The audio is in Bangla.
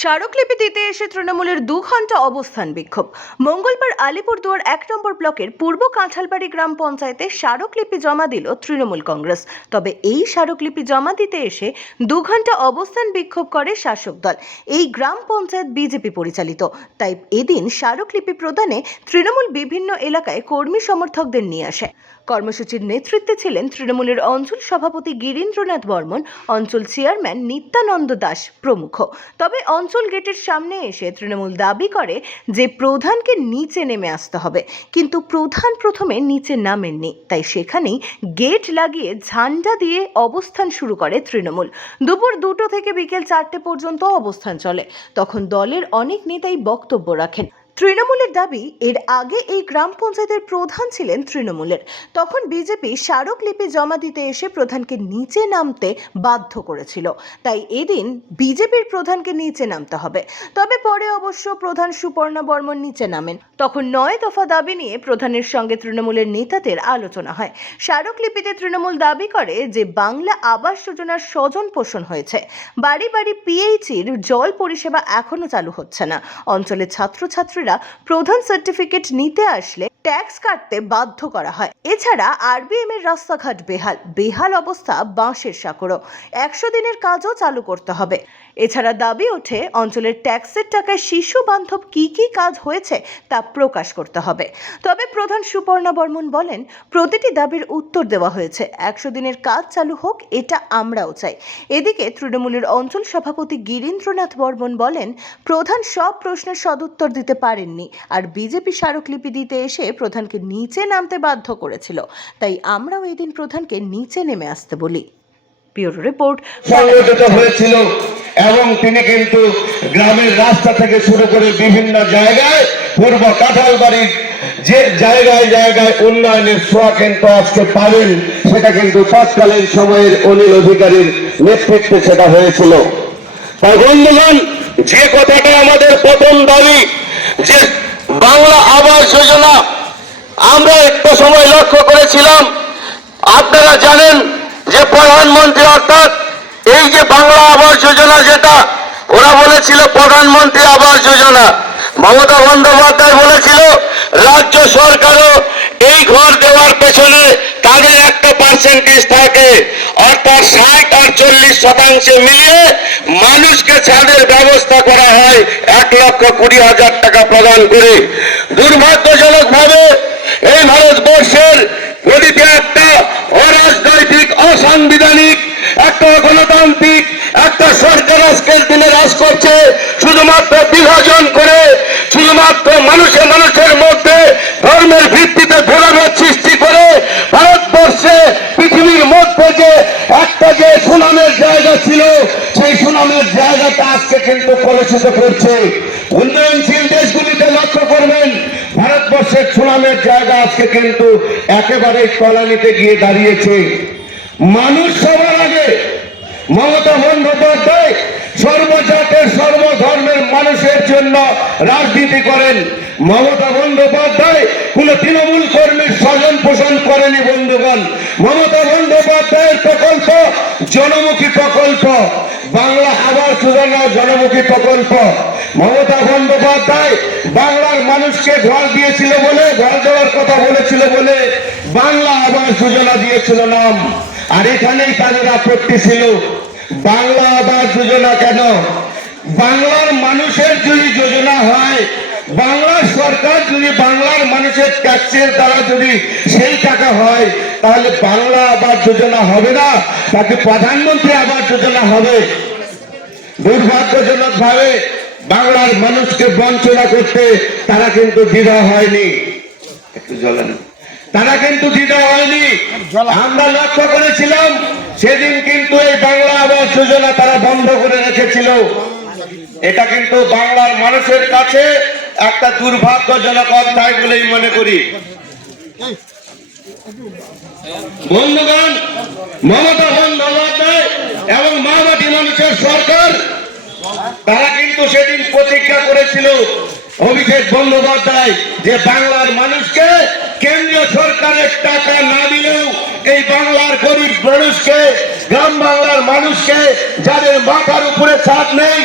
স্মারকলিপি দিতে এসে তৃণমূলের দু ঘণ্টা অবস্থান বিক্ষোভ। মঙ্গলবার আলিপুরদুয়ার এক নম্বর ব্লকের পূর্ব কাঁঠালবাড়ি গ্রাম পঞ্চায়েতে স্মারকলিপি জমা দিল তৃণমূল কংগ্রেস। তবে এই স্মারকলিপি জমা দিতে এসে দু ঘণ্টা অবস্থান বিক্ষোভ করে শাসক দল। এই গ্রাম পঞ্চায়েত বিজেপি পরিচালিত। তাই এদিন স্মারকলিপি প্রদানে তৃণমূল বিভিন্ন এলাকায় কর্মী সমর্থকদের নিয়ে আসে। কর্মসূচির নেতৃত্বে ছিলেন তৃণমূলের অঞ্চল সভাপতি গিরীন্দ্রনাথ বর্মন, অঞ্চল চেয়ারম্যান নিত্যানন্দ দাস প্রমুখ। তবে অঞ্চল গেটের সামনে এসে তৃণমূল দাবি করে যে প্রধানকে নিচে নেমে আসতে হবে। কিন্তু প্রধান প্রথমে নিচে নামেননি। তাই সেখানেই গেট লাগিয়ে ঝান্ডা দিয়ে অবস্থান শুরু করে তৃণমূল। দুপুর দুটো থেকে বিকেল চারটে পর্যন্ত অবস্থান চলে। তখন দলের অনেক নেতাই বক্তব্য রাখেন। তৃণমূলের দাবি, এর আগে এই গ্রাম পঞ্চায়েতের প্রধান ছিলেন তৃণমূলের। তখন বিজেপি স্মারকলিপি জমা দিতে এসে প্রধানকে নিচে নামতে বাধ্য করেছিল। তাই এদিন বিজেপির প্রধানকে নিচে নামতে হবে। তবে পরে অবশ্য প্রধান সুপর্ণা বর্মন নিচে নামেন। তখন নয় দফা দাবি নিয়ে প্রধানের সঙ্গে তৃণমূলের নেতাদের আলোচনা হয়। স্মারকলিপিতে তৃণমূল দাবি করে যে, বাংলা আবাস যোজনার স্বজন পোষণ হয়েছে। বাড়ি বাড়ি পিএইচির জল পরিষেবা এখনও চালু হচ্ছে না। অঞ্চলের ছাত্রছাত্রীরা প্রধান সার্টিফিকেট নিতে আসলে ট্যাক্স কাটতে বাধ্য করা হয়। এছাড়া আরবিএম এর রাস্তাঘাট বেহাল। বেহাল অবস্থা বাঁশের সাঁকড়ো। একশো দিনের কাজও চালু করতে হবে। এছাড়া দাবি ওঠে, অঞ্চলের ট্যাক্সের টাকায় শিশু বান্ধব কি কি কাজ হয়েছে তা প্রকাশ করতে হবে। তবে প্রধান সুপর্ণা বর্মন বলেন, প্রতিটি দাবির উত্তর দেওয়া হয়েছে। একশো দিনের কাজ চালু হোক, এটা আমরাও চাই। এদিকে তৃণমূলের অঞ্চল সভাপতি গিরীন্দ্রনাথ বর্মন বলেন, প্রধান সব প্রশ্নের সদুত্তর দিতে পারেননি। আর বিজেপি স্মারকলিপি দিতে এসে প্রধানকে নিচে নামতে বাধ্য করেছিল। তাই আমরাও এদিন প্রধানকে নিচে নেমে আসতে বলি। ব্যুরো রিপোর্ট সংগঠিত হয়েছিল এবং তিনি কিন্তু গ্রামের রাস্তা থেকে শুরু করে বিভিন্ন জায়গায় পূর্ব কাঁঠালবাড়ির যে জায়গায় জায়গায় উন্নয়নের ছোঁয়া কিন্তু আজকে পাবেন সেটা কিন্তু তৎকালীন সময়ের অনিল অধিকারীর নেতৃত্বে সেটা হয়েছিল। তাই বন্ধুগণ যে কথাটা আমাদের প্রথম দাবি যে বাংলা আবাস যোজনা আমরা একটা সময় লক্ষ্য করেছিলাম। আপনারা জানেন যে প্রধানমন্ত্রী অর্থাৎ এই যে বাংলা আবাস যোজনা যেটা, ওরা বলেছিল প্রধানমন্ত্রী আবাস যোজনা। মমতা বন্দ্যোপাধ্যায় বলেছিল, রাজ্য সরকারও এই ঘর দেওয়ার পেছনে তাদের একটা পার্সেন্টেজ থাকে। অর্থাৎ ষাট আর চল্লিশ শতাংশে মিলিয়ে মানুষকে ছাদের ব্যবস্থা করা হয়। এক লক্ষ কুড়ি হাজার টাকা প্রদান করে। দুর্ভাগ্যজনক ভাবে ভারতবর্ষের গদিতে একটা অরাজনৈতিক, অসাংবিধানিক, একটা গণতান্ত্রিক, একটা সরকার আজকের দিনে রাজ করছে। শুধুমাত্র বিভাজন করে, শুধুমাত্র মানুষে মানুষের মধ্যে ধর্মের ভিত্তিতে ভেদাভেদ সৃষ্টি করে ভারতবর্ষে পৃথিবীর মধ্যে যে একটা যে সুনামের জায়গা ছিল, সেই সুনামের জায়গাটা আজকে কিন্তু কলুষিত করছে। উন্নয়নশীল দেশগুলিতে লক্ষ্য করবেন ভারতবর্ষের সুনামের জায়গা আজকে কিন্তু একেবারে তলানিতে গিয়ে দাঁড়িয়েছে। মানুষ সবার আগে মমতা বন্দ্যোপাধ্যায় সর্বজাতের সর্বধর্মের মানুষের জন্য রাজনীতি করেন। মমতা বন্দ্যোপাধ্যায় কোন তৃণমূল কর্মীর স্বজন পোষণ করেনি বন্ধুগণ। মমতা বন্দ্যোপাধ্যায়ের জনমুখী প্রকল্প। বাংলা আবাস যোজনা জনমুখী প্রকল্প। মমতা বন্দ্যোপাধ্যায় বাংলার মানুষকে ঘর দিয়েছিল বলে, ঘর দেওয়ার কথা বলেছিল বলে বাংলা আবাস যোজনা দিয়েছিল নাম। আর এখানেই তাদের আপত্তি ছিল। বাংলা আবাস যোজনা কেন? বাংলার মানুষের যদি যোজনা হয় বাংলার সরকার যদি বাংলার মানুষের ট্যাক্সের দ্বারা যদি সেই টাকা হয় তাহলে বাংলা আবাস যোজনা হবে না তাকে প্রধানমন্ত্রী আবাস যোজনা হবে। দুর্ভাগ্যজনক ভাবে বাংলার মানুষকে বঞ্চনা করতে তারা কিন্তু দ্বিধা হয়নি। একটু জ্বলেন তারা কিন্তু দ্বিধা হয়নি। আমরা লক্ষ্য করেছিলাম সেদিন কিন্তু এই বাংলা আবাস যোজনা তারা বন্ধ করে রেখেছিল। এটা কিন্তু বাংলার মানুষের কাছে একটা দুর্ভাগ্যজনক অধ্যায় বলেই মনে করি। বন্ধুগণ, মমতা বন্দ্যোপাধ্যায় এবং মাওবাদী মানুষের সরকার, তারা কিন্তু সেদিন প্রতিজ্ঞা করেছিল অভিষেক বন্দ্যোপাধ্যায় যে বাংলার মানুষকে কেন্দ্রীয় সরকারের টাকা না দিলেও এই বাংলার গরিব মানুষকে, গ্রাম বাংলার মানুষকে যাদের মাথার উপরে ছাদ নেই